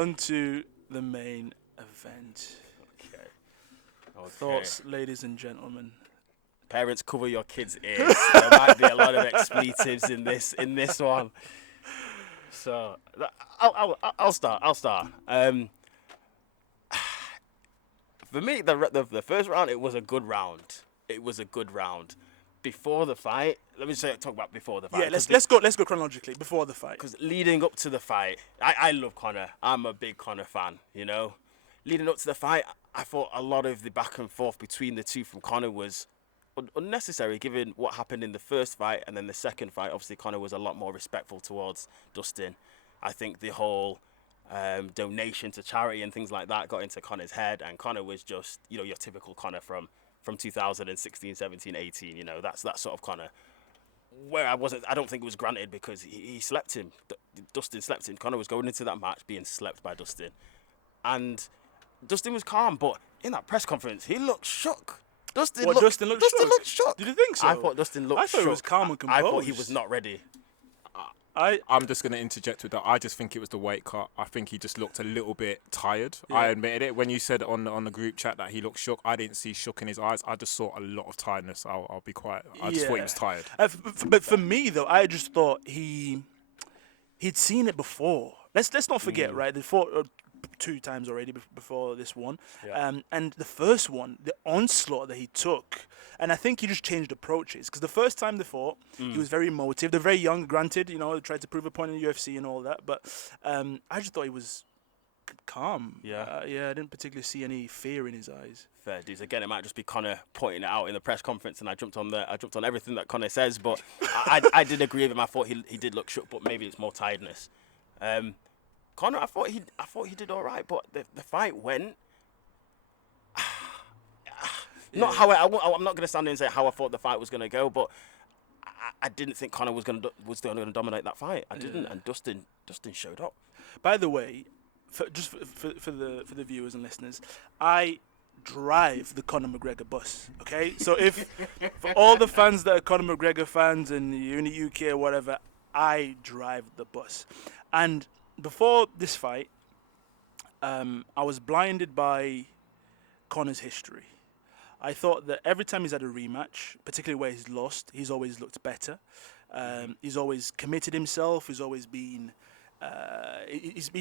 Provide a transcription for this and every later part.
on to the main event. Okay. Thoughts, ladies and gentlemen. Parents, cover your kids' ears. There might be a lot of expletives in this one. So I'll start. For me, the first round, it was a good round. Before the fight, let me talk about before the fight. Yeah, let's go chronologically before the fight. Because leading up to the fight, I love Conor. I'm a big Conor fan. Leading up to the fight, I thought a lot of the back and forth between the two from Conor was unnecessary, given what happened in the first fight and then the second fight. Obviously, Conor was a lot more respectful towards Dustin. I think the whole donation to charity and things like that got into Conor's head, and Conor was just, your typical Conor from 2016, 17, 18. That's that sort of Conor. Where I don't think it was granted because he slept him. Dustin slept him. Conor was going into that match being slept by Dustin, and Dustin was calm, but in that press conference, he looked shook. Dustin looked shook. Did you think so? I thought Dustin looked shook. I thought he was calm and composed. I thought he was not ready. I'm just going to interject with that. I just think it was the weight cut. I think he just looked a little bit tired. Yeah. I admitted it. When you said on the group chat that he looked shook, I didn't see shook in his eyes. I just saw a lot of tiredness. I'll be quiet. I just thought he was tired. But for me, though, I just thought he'd seen it before. Let's not forget, right? They fought 2 times already before this one. Yeah. And the first one, the onslaught that he took, and I think he just changed approaches. Because the first time they fought, he was very emotive. They're very young, granted, they tried to prove a point in the UFC and all that. But I just thought he was calm. Yeah. I didn't particularly see any fear in his eyes. Fair dues. Again, it might just be Conor pointing it out in the press conference, and I jumped on everything that Conor says. But I did agree with him. I thought he did look shook, but maybe it's more tiredness. Conor, I thought he did all right, but the fight went. Not how I'm not going to stand there and say how I thought the fight was going to go, but I didn't think Conor was going to dominate that fight. I didn't, and Dustin showed up. By the way, for the viewers and listeners, I drive the Conor McGregor bus. Okay, so for all the fans that are Conor McGregor fans and you're in the UK or whatever, I drive the bus, and before this fight, I was blinded by Conor's history. I thought that every time he's had a rematch, particularly where he's lost, he's always looked better. He's always committed himself. He's always been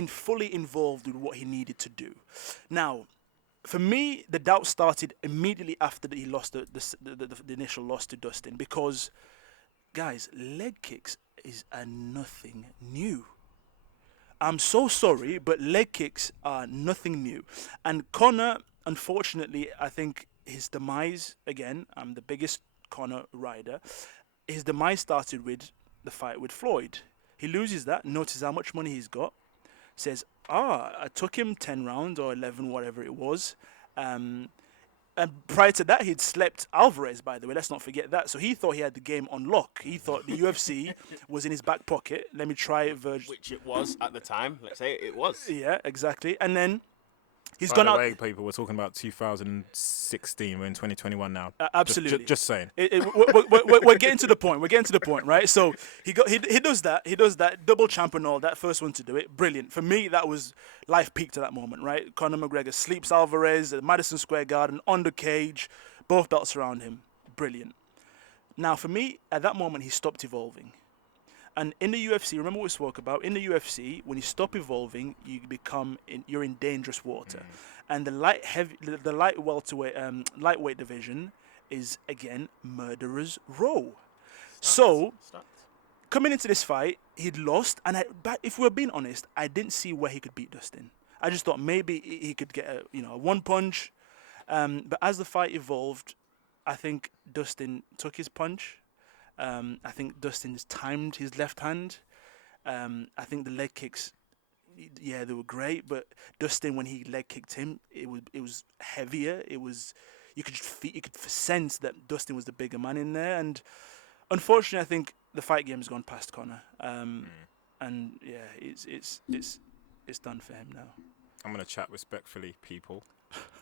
fully involved with what he needed to do. Now, for me, the doubt started immediately after he lost the initial loss to Dustin, because, guys, leg kicks is nothing new. I'm so sorry, but leg kicks are nothing new. And Conor, unfortunately, I think his demise, again, I'm the biggest Conor rider, his demise started with the fight with Floyd. He loses that, notices how much money he's got, says, I took him 10 rounds or 11, whatever it was. And prior to that, he'd slept Alvarez, by the way. Let's not forget that. So he thought he had the game on lock. He thought the UFC was in his back pocket. Let me try it, which it was at the time. Let's say it was. Yeah, exactly. And then he's By gone the out. way, people, we're talking about 2016. We're in 2021 now. Absolutely. Just saying. We're getting to the point. We're getting to the point, right? So he does that. He does that double champ and all that. First one to do it. Brilliant. For me, that was life peaked at that moment, right? Conor McGregor sleeps Alvarez at Madison Square Garden on the cage, both belts around him. Brilliant. Now, for me, at that moment, he stopped evolving. And in the UFC, remember what we spoke about? In the UFC, when you stop evolving, you're in dangerous water. And the lightweight division is, again, murderer's row. So, coming into this fight, he'd lost. And but if we're being honest, I didn't see where he could beat Dustin. I just thought maybe he could get a one punch. But as the fight evolved, I think Dustin took his punch. I think Dustin's timed his left hand. I think the leg kicks, they were great. But Dustin, when he leg kicked him, it was heavier. You could sense that Dustin was the bigger man in there. And unfortunately, I think the fight game has gone past Conor. And yeah, it's done for him now. I'm gonna chat respectfully, people,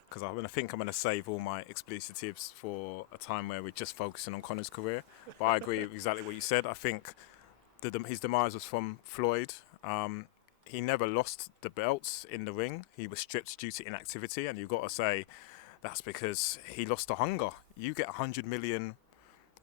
because I'm gonna save all my explicitives for a time where we're just focusing on Conor's career. But I agree with exactly what you said. I think his demise was from Floyd. he never lost the belts in the ring. He was stripped due to inactivity, and you've got to say that's because he lost the hunger. You get $100 million,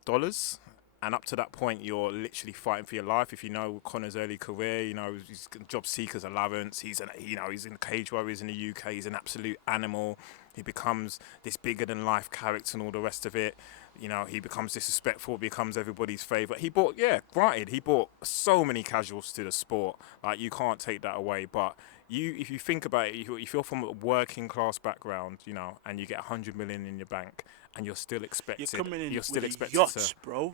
and up to that point, you're literally fighting for your life. If you know Conor's early career, you know he's job seekers allowance. He's he's in Cage Warriors in the UK. He's an absolute animal. He becomes this bigger than life character and all the rest of it. You know, he becomes disrespectful, becomes everybody's favourite. He brought so many casuals to the sport. Like, you can't take that away. But if you think about it, if you're from a working class background, you know, and you get 100 million in your bank, and you're still expected, You're coming in with yachts, bro.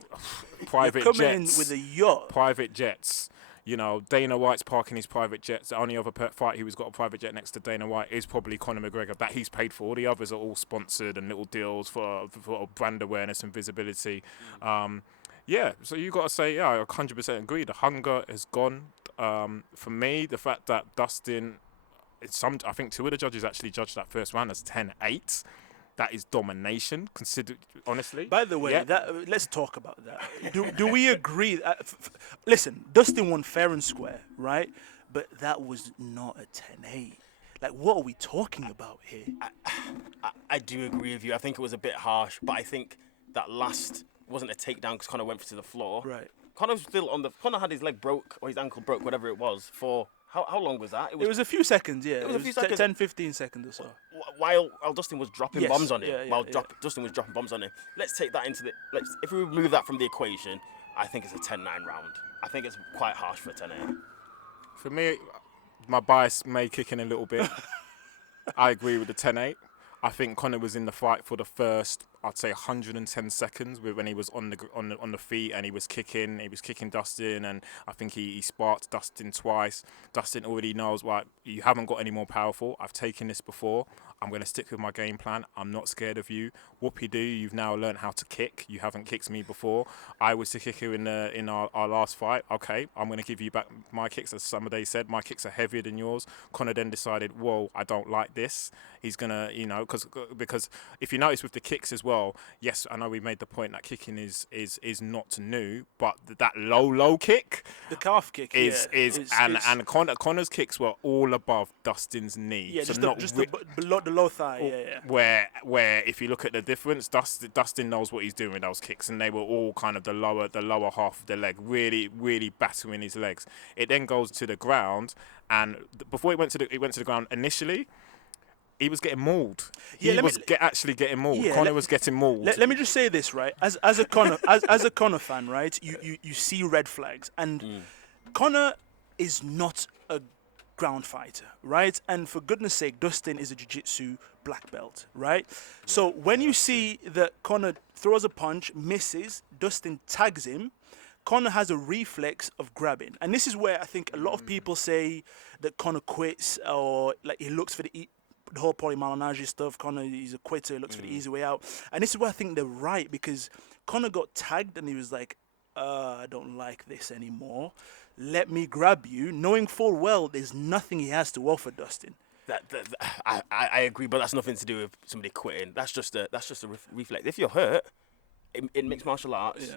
Private You're coming jets, in with a yacht. private jets. You know, Dana White's parking his private jets. The only other fight who's got a private jet next to Dana White is probably Conor McGregor. That he's paid for. All the others are all sponsored and little deals for brand awareness and visibility. Yeah, so you got to say, yeah, I 100% agree. The hunger has gone. For me, the fact that Dustin, I think two of the judges actually judged that first round as 10-8. That is domination, considered, honestly. By the way, yeah. let's talk about that. Do we agree? Listen, Dustin won fair and square, right? But that was not a 10-8. Like, what are we talking about here? I do agree with you. I think it was a bit harsh, but I think that last wasn't a takedown because Conor went to the floor. Right. Conor was still Conor had his leg broke or his ankle broke, whatever it was, for how long was that? It was a few seconds, yeah. It was a few seconds. 10, 15 seconds or so. While Dustin was dropping bombs on him. Dustin was dropping bombs on him. Let's take that into if we remove that from the equation, I think it's a 10-9 round. I think it's quite harsh for a 10-8. For me, my bias may kick in a little bit. I agree with the 10-8. I think Conor was in the fight for the first, I'd say, 110 seconds when he was on the feet and he was kicking Dustin, and I think he sparked Dustin twice. Dustin already knows, right, you haven't got any more powerful. I've taken this before. I'm going to stick with my game plan. I'm not scared of you. Whoopie-doo, you've now learned how to kick. You haven't kicked me before. I was the kicker in our last fight. Okay, I'm going to give you back my kicks. As somebody said, my kicks are heavier than yours. Conor then decided, whoa, I don't like this. He's going to, because if you notice with the kicks as well, yes, I know we made the point that kicking is not new, but that low kick, the calf kick, and Conor's kicks were all above Dustin's knee. Yeah, so just below the low thigh. Yeah. Where if you look at the difference, Dustin knows what he's doing with those kicks, and they were all kind of the lower half of the leg, really battering his legs. It then goes to the ground, and before it went to the ground initially, he was getting mauled. He was actually getting mauled. Yeah, Conor was getting mauled. Let me just say this, right? As a Conor fan, right? You see red flags, and Conor is not a ground fighter, right? And for goodness sake, Dustin is a jiu-jitsu black belt, right? So when you see that Conor throws a punch, misses, Dustin tags him, Conor has a reflex of grabbing. And this is where I think a lot of people say that Conor quits, or like he looks for the whole Paulie Malignaggi stuff. Conor, he's a quitter, he looks for the easy way out. And this is where I think they're right, because Conor got tagged and he was like, I don't like this anymore. Let me grab you, knowing full well there's nothing he has to offer Dustin. I agree, but that's nothing to do with somebody quitting. That's just a reflex. If you're hurt in mixed martial arts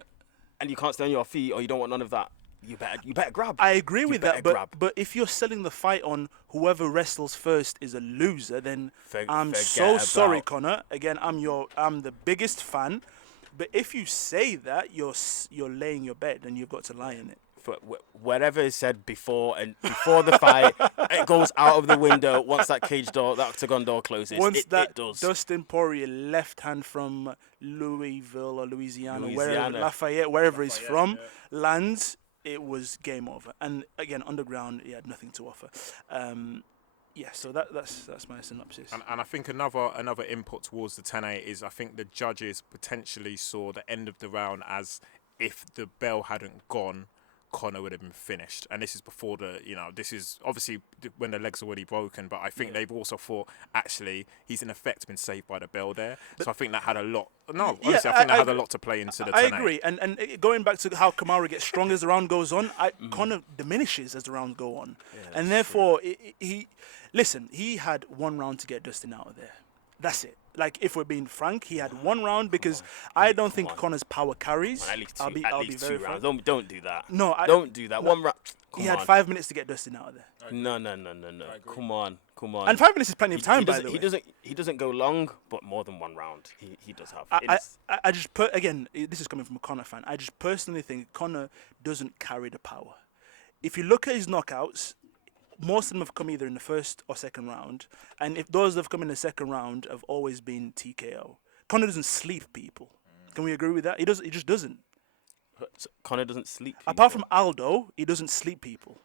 and you can't stay on your feet, or you don't want none of that, you better grab. I agree with that, but if you're selling the fight on whoever wrestles first is a loser, then I'm so sorry, Conor. Again, I'm the biggest fan, but if you say that, you're laying your bed and you've got to lie in it. Whatever is said before the fight, it goes out of the window once that octagon door closes. Once it does. Dustin Poirier left hand from Louisville or Louisiana. Wherever, Lafayette, wherever he's from, lands, it was game over. And again, underground, he had nothing to offer. So that's my synopsis. And I think another input towards the 10-8 is I think the judges potentially saw the end of the round as if the bell hadn't gone, Conor would have been finished. And this is before this is obviously when the leg's already broken, but I think they've also thought, actually, he's in effect been saved by the bell there. So I think that had a lot. No, honestly, I think that had a lot to play into the 10-8. I agree. And going back to how Kamaru gets stronger as the round goes on, Conor diminishes as the round go on. Yeah, and therefore, he had one round to get Dustin out of there. That's it. like if we're being frank, he had 1 round because I don't think on. Connor's power carries. At least two, I'll be at least very two frank. rounds. Don't do that. No, don't do that. no, 1 round. He had 5 minutes to get Dustin out of there. No. Come on. And 5 minutes is plenty of time, he by doesn't, the way. he doesn't go long, but more than 1 round. He does have. I just again, this is coming from a Conor fan. I just personally think Conor doesn't carry the power. If you look at his knockouts, most of them have come either in the first or second round, and if those that have come in the second round have always been TKO. Conor doesn't sleep people. Can we agree with that? He just doesn't. Conor doesn't sleep. Apart from Aldo, he doesn't sleep people.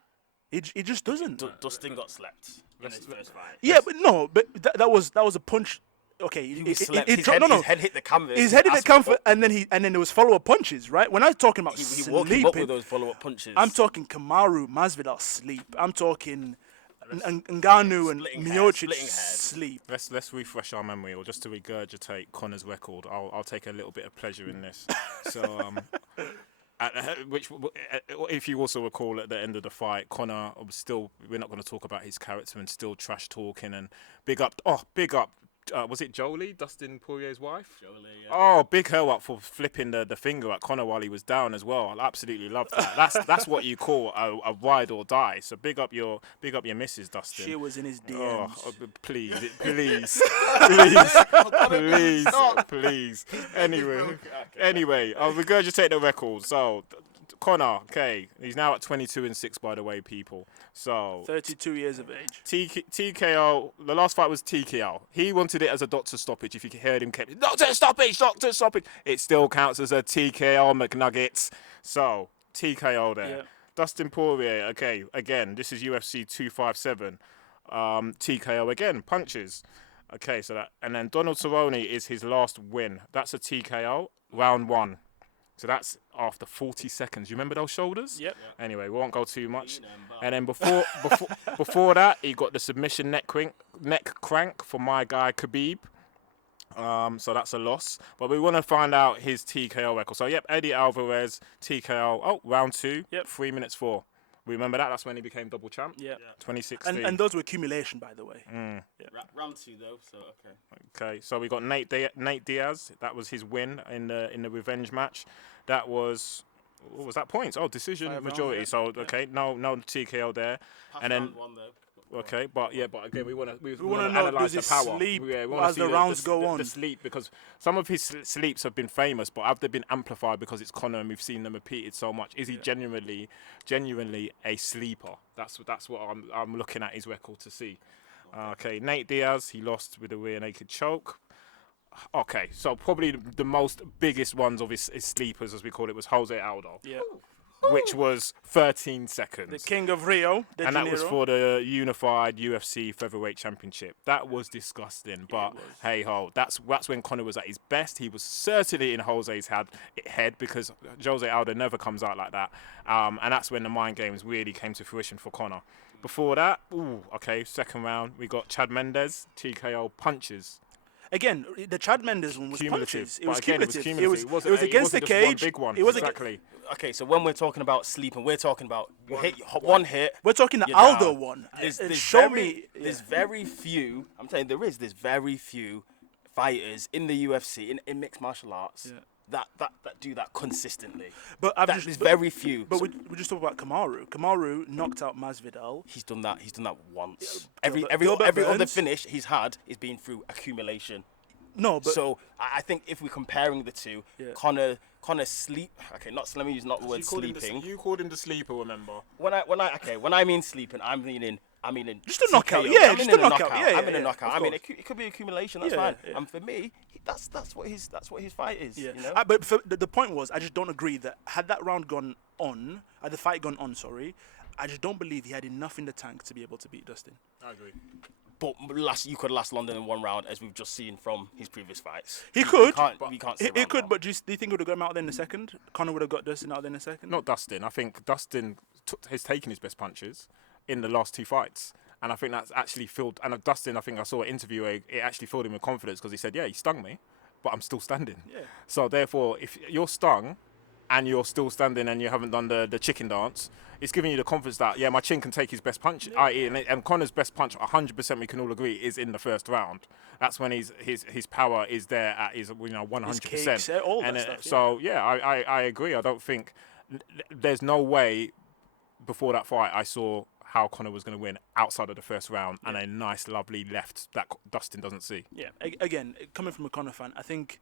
He just doesn't. Dustin got slept in his first fight. Yeah, but no, but that was a punch. Okay, His head hit the canvas. His head hit the canvas, and then there was follow-up punches, right? When I'm talking about he woke him up with those follow-up punches. I'm talking Kamaru, Masvidal sleep. I'm talking Ngannou and Miocic sleep. Let's refresh our memory, or just to regurgitate Conor's record. I'll take a little bit of pleasure in this. So, which, if you also recall, at the end of the fight, Conor was still. We're not going to talk about his character and still trash talking and big up. Was it Jolie, Dustin Poirier's wife? Jolie, yeah. Oh, big her up for flipping the finger at Conor while he was down as well. I absolutely loved that. That's what you call a ride or die. So big up your missus, Dustin. She was in his DMs. Oh, please. Anyway, I'll regurgitate the record. So, Conor, okay, he's now at 22-6, by the way, people. So 32 years of age. TKO. The last fight was TKO. He wanted it as a doctor stoppage. If you heard him, kept doctor stoppage. It still counts as a TKO, McNuggets. So TKO there. Yeah. Dustin Poirier. Okay, again, this is UFC 257. TKO again, punches. Okay, so that, and then Donald Cerrone is his last win. That's a TKO, round 1. So that's after 40 seconds. You remember those shoulders? Yep. Anyway, we won't go too much. And then before that, he got the submission neck crank for my guy Khabib. So that's a loss. But we want to find out his TKO record. So, Eddie Alvarez, TKO. Oh, round 2. Yep. 3 minutes 4. Remember that? That's when he became double champ. Yeah. 2016. And those were accumulation, by the way. Mm. Yeah. Round 2 though, so okay. Okay, so we got Nate Diaz. That was his win in the revenge match. That was, what was that, points? Oh, decision, majority. Rounds, so okay, no TKO there. And then round 1 though. okay, but again, we want to know, analyze does the he power. sleep We wanna as see the rounds go on? The sleep, because some of his sleeps have been famous, but have they been amplified because it's Conor and we've seen them repeated so much? Is he genuinely a sleeper? That's what I'm looking at his record to see. Okay, Nate Diaz, he lost with a rear naked choke. Okay, so probably the most biggest ones of his sleepers, as we call it, was Jose Aldo. Yeah. Which was 13 seconds. The King of Rio, and that was for the unified UFC featherweight championship. That was disgusting, but hey ho, that's when Conor was at his best. He was certainly in Jose's head because Jose Aldo never comes out like that, and that's when the mind games really came to fruition for Conor. Before that, second round we got Chad Mendes, TKO punches. Again, the Chad Mendes one was punches. It was cumulative. It was It against the cage. Big one. It was exactly. Okay, so when we're talking about sleeping, we're talking about you hit one hit. We're talking the you're Aldo down. one. There's very few. I'm saying there's very few fighters in the UFC in mixed martial arts that do that consistently. But there's very few. But we just talk about Kamaru. Kamaru knocked out Masvidal. He's done that once. Gilbert Every other Burns. finish he's had is been through accumulation. No, but so I think if we're comparing the two, Conor sleep. Okay, let me use not the word sleeping. You called him the sleeper, remember? When I mean sleeping, I'm meaning just a knockout. TKO. Yeah, just a knockout. I'm in a knockout. I mean, it could be accumulation. That's fine. Yeah. And for me, that's what his fight is. Yeah. You know? But the point was, I just don't agree that had that round gone on, had the fight gone on, sorry, I just don't believe he had enough in the tank to be able to beat Dustin. I agree. But you could last London in 1 round, as we've just seen from his previous fights. He could. We can't say He could, but do you think he would have got him out there in the second? Conor would have got Dustin out there in the second? Not Dustin. I think Dustin has taken his best punches in the last 2 fights. And I think that's actually filled... And Dustin, I think I saw an interview where it actually filled him with confidence because he said, he stung me, but I'm still standing. Yeah. So therefore, if you're stung and you're still standing and you haven't done the chicken dance, it's giving you the confidence that, yeah, my chin can take his best punch. And Conor's best punch, 100% we can all agree, is in the first round. That's when his power is there at his 100%. His kicks, all that stuff. So, I agree. I don't think there's no way before that fight I saw how Conor was going to win outside of the first round and a nice, lovely left that Dustin doesn't see. Yeah, again, coming from a Conor fan, I think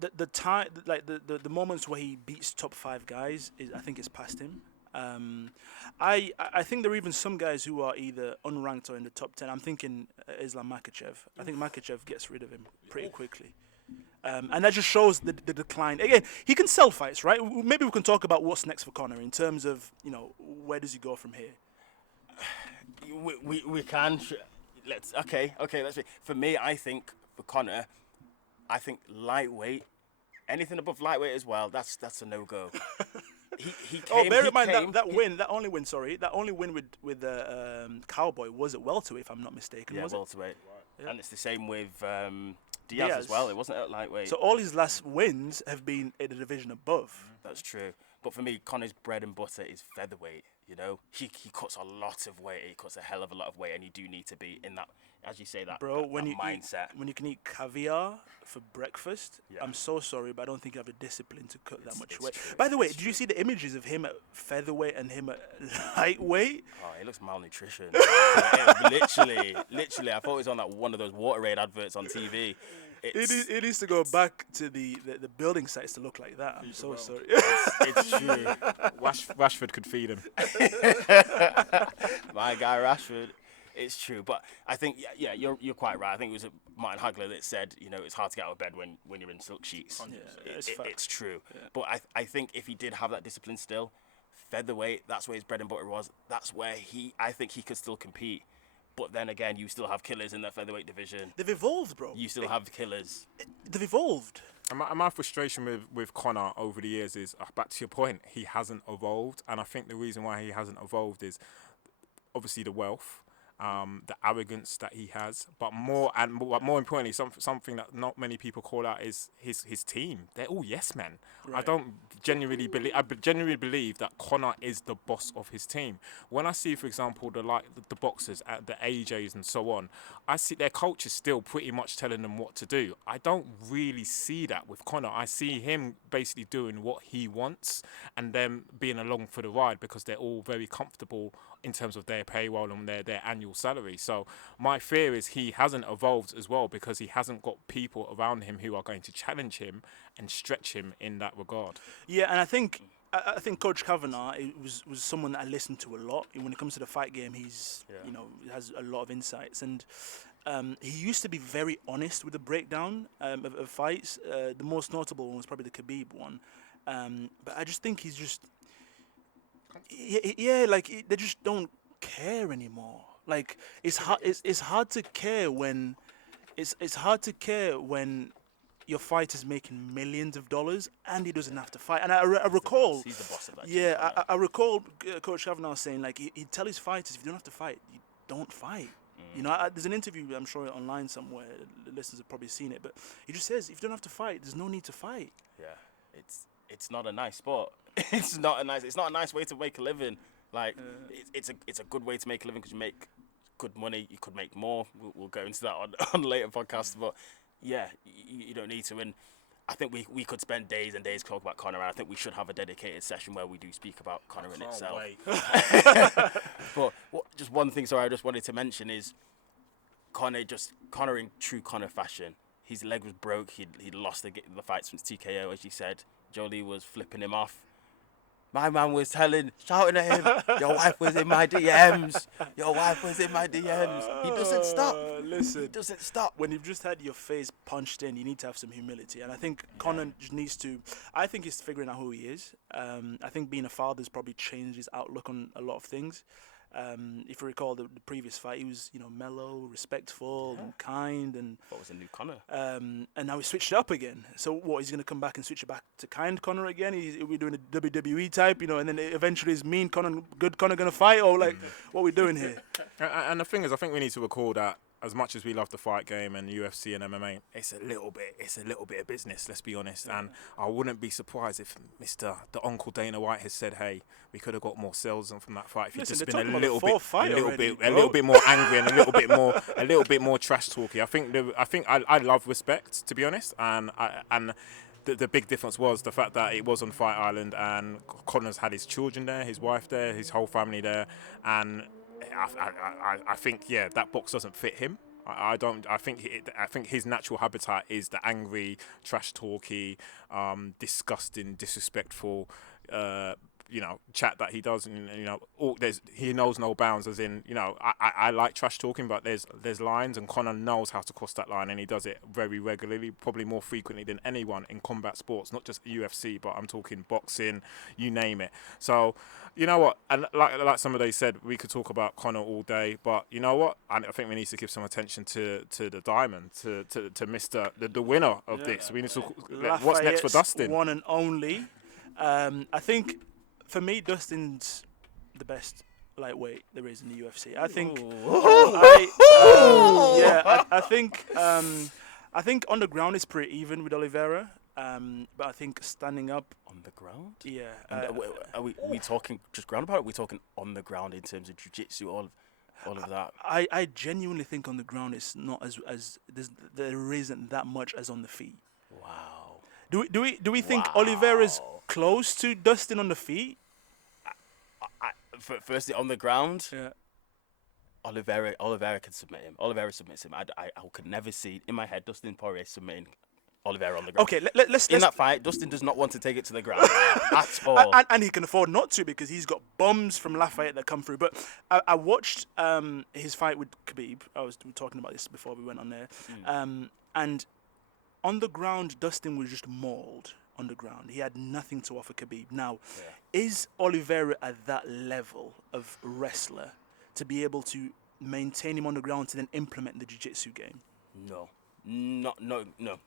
the time, like the moments where he beats top 5 guys, I think it's past him. I think there are even some guys who are either unranked or in the top 10. I'm thinking Islam Makhachev. I think Makhachev gets rid of him pretty quickly. And that just shows the decline. Again, he can sell fights, right? Maybe we can talk about what's next for Conor in terms of, where does he go from here? We can. Let's see. For me, I think for Conor, I think lightweight, anything above lightweight as well, that's a no-go. He came, bear in mind that only win with Cowboy was at welterweight, if I'm not mistaken. Yeah, was welterweight. Right. Yeah. And it's the same with Diaz as well. It wasn't at lightweight. So all his last wins have been in the division above. That's true. But for me, Conor's bread and butter is featherweight. He cuts a lot of weight. He cuts a hell of a lot of weight, and you do need to be in that, as you say, that mindset. When you can eat caviar for breakfast, I'm so sorry, but I don't think you have the discipline to cut that much weight. True. By the way, did you see the images of him at featherweight and him at lightweight? Oh, he looks malnutrition. literally, I thought he was on one of those Waterade adverts on TV. It needs to go back to the building sites to look like that. I'm so sorry. It's true. Rashford could feed him. My guy Rashford. It's true, but I think you're quite right. I think it was Martin Hagler that said it's hard to get out of bed when you're in silk sheets. It's true, but I think if he did have that discipline still, featherweight, that's where his bread and butter was. That's where I think he could still compete. But then again, you still have killers in that featherweight division. They've evolved, bro. You still have killers. They've evolved. And my frustration with Conor over the years is, back to your point, he hasn't evolved. And I think the reason why he hasn't evolved is obviously the wealth, the arrogance that he has, but more importantly, something that not many people call out is his team. They're all yes men. Right. I genuinely believe that Conor is the boss of his team. When I see, for example, the boxers at the AJs and so on, I see their coach is still pretty much telling them what to do. I don't really see that with Conor. I see him basically doing what he wants and them being along for the ride because they're all very comfortable in terms of their payroll and their annual salary. So my fear is he hasn't evolved as well because he hasn't got people around him who are going to challenge him and stretch him in that regard. Yeah, and I think Coach Kavanagh was someone that I listened to a lot. When it comes to the fight game, he's has a lot of insights, and he used to be very honest with the breakdown of fights. The most notable one was probably the Khabib one, but I just think he's just they just don't care anymore. Like it's hard to care when it's hard to care when your fighter's making millions of dollars and he doesn't have to fight. And I recall, he's the boss of that. Yeah, I recall Coach Kavanagh saying like he'd tell his fighters, if you don't have to fight, you don't fight. There's an interview I'm sure online somewhere. The listeners have probably seen it, but he just says, if you don't have to fight, there's no need to fight. Yeah, it's not a nice sport. It's not a nice way to make a living. Like it's a good way to make a living because you make good money. You could make more. We'll go into that on later podcasts, but yeah, you don't need to. And I think we could spend days and days talking about Conor, and I think we should have a dedicated session where we do speak about Conor in itself. But just one thing, I just wanted to mention is Conor in true Conor fashion. His leg was broke. He'd lost the fight since TKO, as you said. Jolie was flipping him off. My man was shouting at him, your wife was in my DMs. Your wife was in my DMs. He doesn't stop. Listen, he doesn't stop. When you've just had your face punched in, you need to have some humility. And I think Conor just needs to, I think he's figuring out who he is. I think being a father's probably changed his outlook on a lot of things. If you recall the previous fight, he was mellow, respectful, and kind, and what was a new Conor? And now he switched it up again. So what? He's gonna come back and switch it back to kind Conor again? We're doing a WWE type, and then eventually is mean Conor, good Conor gonna fight, or like what are we doing here? And the thing is, I think we need to recall that as much as we love the fight game and UFC and MMA, it's a little bit of business. Let's be honest. And I wouldn't be surprised if the Uncle Dana White has said, "Hey, we could have got more sales from that fight if you'd just been a little bit more angry and a little bit more trash talky." I think I love respect, to be honest, and the big difference was the fact that it was on Fight Island and Connor's had his children there, his wife there, his whole family there, and I think that box doesn't fit him. I think his natural habitat is the angry, trash talky, disgusting, disrespectful, chat that he does, and he knows no bounds. As in, I like trash talking, but there's lines, and Conor knows how to cross that line, and he does it very regularly, probably more frequently than anyone in combat sports, not just UFC, but I'm talking boxing, you name it. So, you know what? And like somebody said, we could talk about Conor all day, but you know what? I think we need to give some attention to the Diamond, to Mr. the winner of this. We need to. What's next for Dustin? One and only. I think. For me, Dustin's the best lightweight there is in the UFC. I think. I think on the ground is pretty even with Oliveira. But I think standing up on the ground. Yeah. Are we talking just ground about it? Are we talking on the ground in terms of jiu-jitsu, all of that? I genuinely think on the ground it's not as there isn't that much as on the feet. Wow. Do we think Oliveira's close to Dustin on the feet? Firstly, on the ground, yeah. Oliveira can submit him. Oliveira submits him. I could never see in my head Dustin Poirier submitting Oliveira on the ground. Okay, let's that fight, Dustin does not want to take it to the ground at all. And he can afford not to because he's got bums from Lafayette that come through. But I watched his fight with Khabib. We were talking about this before we went on there. And on the ground, Dustin was just mauled on the ground. He had nothing to offer Khabib. Now, is Oliveira at that level of wrestler to be able to maintain him on the ground to then implement the jiu-jitsu game? No, not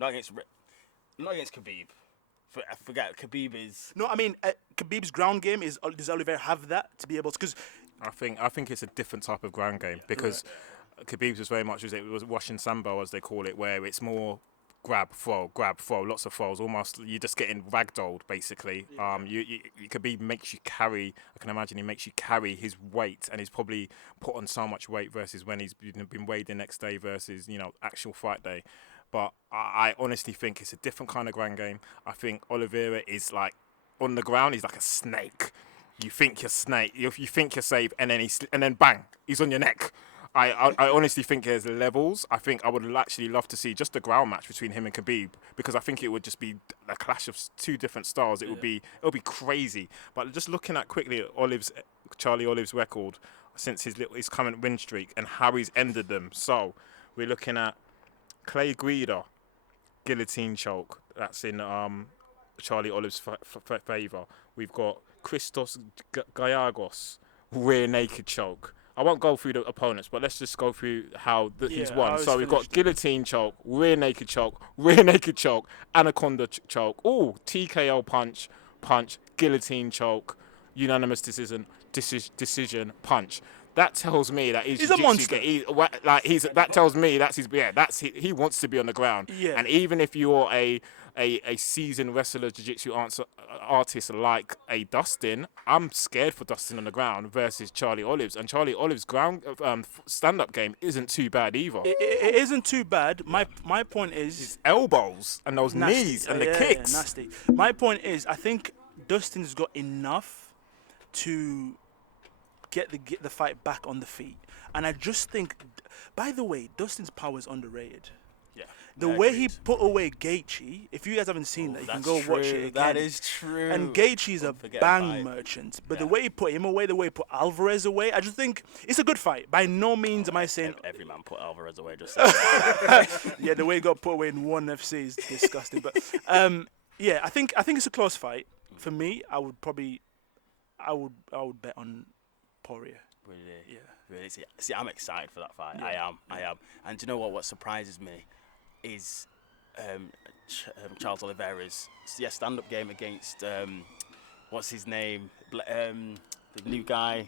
against Khabib. I forget Khabib is. No, I mean Khabib's ground game is. Does Oliveira have that to be able to? Because I think it's a different type of ground game because Khabib's was very much it was washing sambo as they call it, where it's more grab, throw, lots of throws. Almost you're just getting ragdolled basically. Khabib makes you carry. I can imagine he makes you carry his weight, and he's probably put on so much weight versus when he's been weighed the next day versus actual fight day. But I honestly think it's a different kind of ground game. I think Oliveira is like on the ground. He's like a snake. You think you're safe, and then bang, he's on your neck. I honestly think there's levels. I think I would actually love to see just a ground match between him and Khabib because I think it would just be a clash of two different styles. It would be crazy. But just looking at quickly Charlie Olive's record since his current win streak and how he's ended them. So we're looking at Clay Guida, guillotine choke. That's in Charlie Olive's favour. We've got Christos Gallegos, rear naked choke. I won't go through the opponents, but let's just go through how he's won. So we've got guillotine choke, rear naked choke, anaconda choke, TKO punch, guillotine choke, unanimous decision, punch. That tells me that he's a monster. That tells me he wants to be on the ground. Yeah. And even if you're a seasoned wrestler, jiu-jitsu artist like a Dustin, I'm scared for Dustin on the ground versus Charlie Olives. And Charlie Olives' ground stand-up game isn't too bad either. It isn't too bad. My point is his elbows and those knees and the kicks. Nasty. My point is, I think Dustin's got enough to get the fight back on the feet. And I just think, by the way, Dustin's power is underrated. Yeah. The way he put away Gaethje, if you guys haven't seen that, you can go watch it again. That is true. And Gaethje's a bang merchant. But the way he put him away, the way he put Alvarez away, I just think it's a good fight. By no means am I saying... Every man put Alvarez away just Yeah, the way he got put away in one FC is disgusting. But I think it's a close fight. For me, I would bet on Poirier. Really? Yeah. Really? See, I'm excited for that fight. Yeah. I am. And do you know what surprises me is Charles Oliveira's stand-up game against what's his name? the new guy,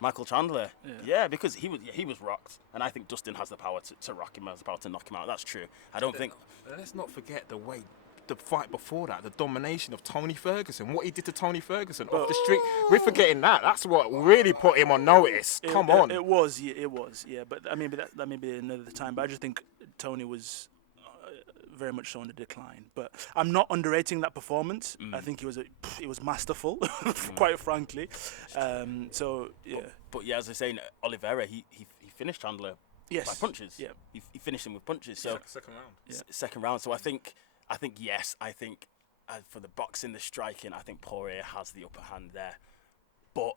Michael Chandler. Yeah, because he was rocked, and I think Dustin has the power to rock him, has the power to knock him out. That's true. I don't think. Let's not forget the fight before that, the domination of Tony Ferguson, what he did to Tony Ferguson off the street. We're forgetting that. That's what really put him on notice. Come on. It was, yeah. But I mean, that may be another time. But I just think Tony was very much so on the decline. But I'm not underrating that performance. I think he was masterful, quite frankly. So yeah. But yeah, as I say, Oliveira, he finished Chandler by punches. Yeah. He finished him with punches. So second round. Yeah. Second round. So I think yes. I think for the boxing, the striking, I think Poirier has the upper hand there. But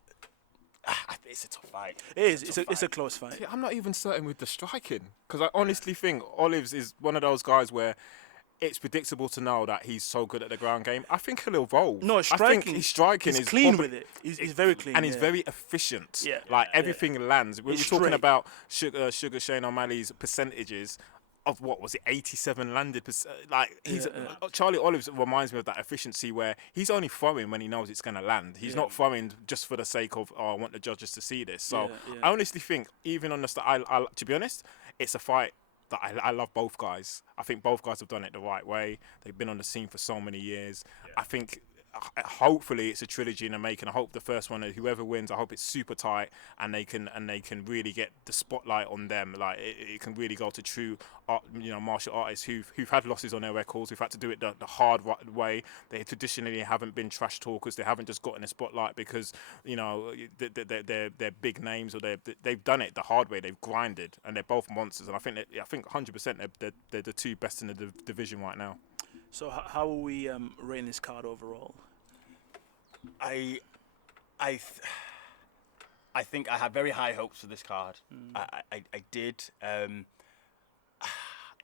it's a tough fight. It's a close fight. See, I'm not even certain with the striking, because I honestly think Olives is one of those guys where it's predictable to know that he's so good at the ground game. I think he'll evolve. No, striking. I think his striking he's is clean with it. He's very clean, and he's very efficient. Yeah, like everything lands. We were He's talking straight. about Sugar Shane O'Malley's percentages. Of what was it, 87 landed? Like Charlie Olives reminds me of that efficiency where he's only throwing when he knows it's going to land. He's not throwing just for the sake of I want the judges to see this. So I honestly think even on the to be honest, it's a fight that I love both guys. I think both guys have done it the right way. They've been on the scene for so many years. I think. Hopefully it's a trilogy in the making. I hope the first one, whoever wins, I hope it's super tight and they can really get the spotlight on them. Like it can really go to true, martial artists who've had losses on their records, who've had to do it the hard way. They traditionally haven't been trash talkers. They haven't just gotten a spotlight because they're big names or they've done it the hard way. They've grinded and they're both monsters. And I think 100% they're the two best in the division right now. So how are we rating this card overall? I think I had very high hopes for this card. I did.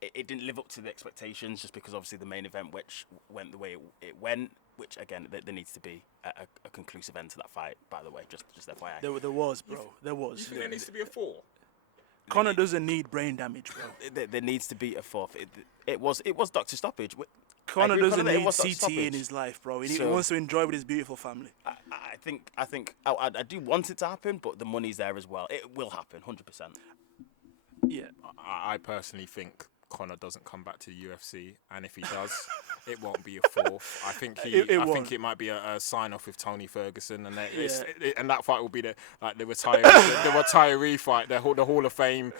It didn't live up to the expectations just because obviously the main event which went the way it went, which again there needs to be a conclusive end to that fight, by the way, just FYI. There was, bro. There was. You think there needs to be a 4? Conor doesn't need brain damage, bro. There needs to be a 4th. It was doctor stoppage. Conor doesn't need CT in his life, bro. He wants to enjoy with his beautiful family. I think I do want it to happen, but the money's there as well. It will happen, 100%. Yeah. I personally think Conor doesn't come back to the UFC, and if he does, it won't be a 4th. I think think it might be a sign off with Tony Ferguson, and and that fight will be the retiree fight, the Hall of Fame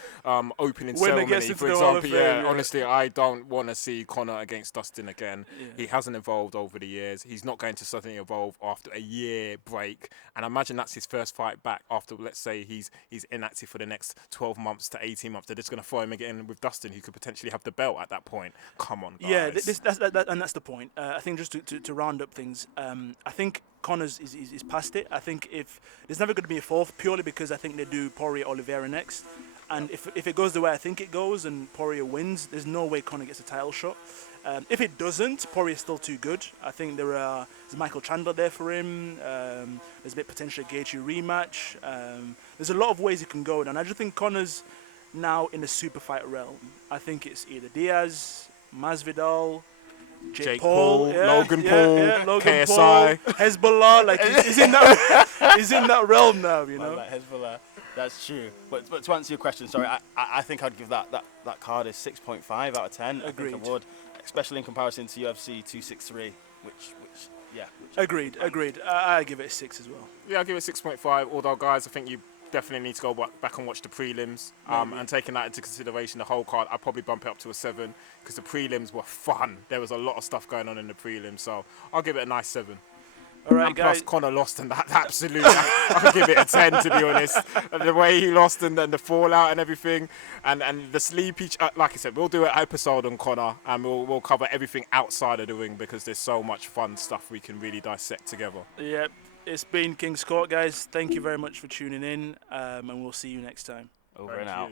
opening ceremony, for example. Honestly, I don't want to see Conor against Dustin again. Yeah. He hasn't evolved over the years. He's not going to suddenly evolve after a year break, and I imagine that's his first fight back after, let's say, he's inactive for the next 12 months to 18 months. They're just going to throw him again with Dustin, who could potentially have the belt at that point. Come on, guys. Yeah, that's the point. I think just to round up things, I think Conor's is past it. I think if there's never going to be a 4th, purely because I think they do Poirier Oliveira next, and if it goes the way I think it goes and Poirier wins, there's no way Conor gets a title shot. If it doesn't, Poirier's still too good. I think there's Michael Chandler there for him. There's a bit potential Gaethje rematch. There's a lot of ways it can go, and I just think Conor's now in the super fight realm. I think it's either Diaz, Masvidal, Jake Paul, Logan Paul, KSI, Paul, Hezbollah. Like he's in that realm now, you know. Like Hezbollah, that's true. But to answer your question, sorry, I think I'd give that card a 6.5 out of 10. Agreed. I think I would, especially in comparison to UFC 263, which. Agreed. I give it a 6 as well. Yeah, I'll give it 6.5. Although, guys, I think you definitely need to go back and watch the prelims. And taking that into consideration, the whole card, I'd probably bump it up to a 7 because the prelims were fun. There was a lot of stuff going on in the prelims, so I'll give it a nice 7. All right, and guys. plus, Conor lost, and that absolutely, I'll give it a 10, to be honest. The way he lost and then the fallout and everything, and the sleepy, like I said, we'll do an episode on Conor, and we'll cover everything outside of the ring because there's so much fun stuff we can really dissect together. Yep. It's been King's Court, guys. Thank you very much for tuning in, and we'll see you next time. Over and out.